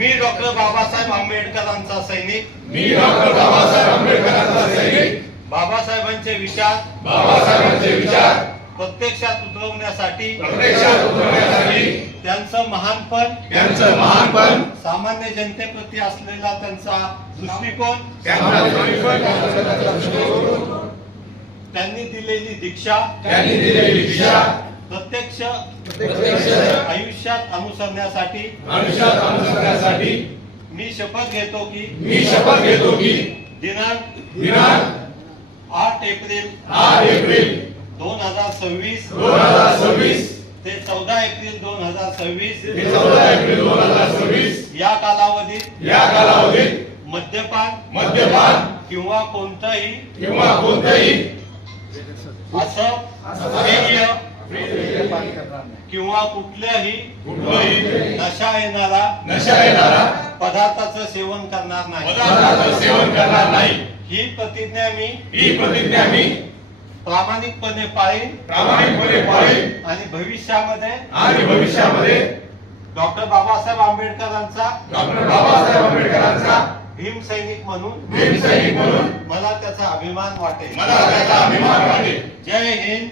मी doctor Babasaheb आंबेडकरांचा सैनिक. मी doctor Babasaheb आंबेडकरांचा सैनिक. बाबासाहेबांचे विचार बाबासाहेबांचे विचार प्रत्यक्षात उतरवण्यासाठी त्यांचं महानपण सामान्य जनतेप्रती असलेला त्यांचा दृष्टिकोन त्यांनी दिलेली दीक्षा प्रत्यक्ष आयुष्यात अनुसरण्यासाठी मी शपथ घेतो की दिनांक 8 एप्रिल 2026 ते 14 एप्रिल 2026 या कालावधीत मद्यपान किंवा कोणताही असह्य किंवा कुठल्याही नशा येणारा पदार्थाचं सेवन करणार नाही. ही प्रतिज्ञा मी प्रामाणिकपणे पाळीन आणि भविष्यामध्ये डॉक्टर बाबासाहेब आंबेडकरांचा भीम सैनिक म्हणून मला त्याचा अभिमान वाटेल. जय हिंद.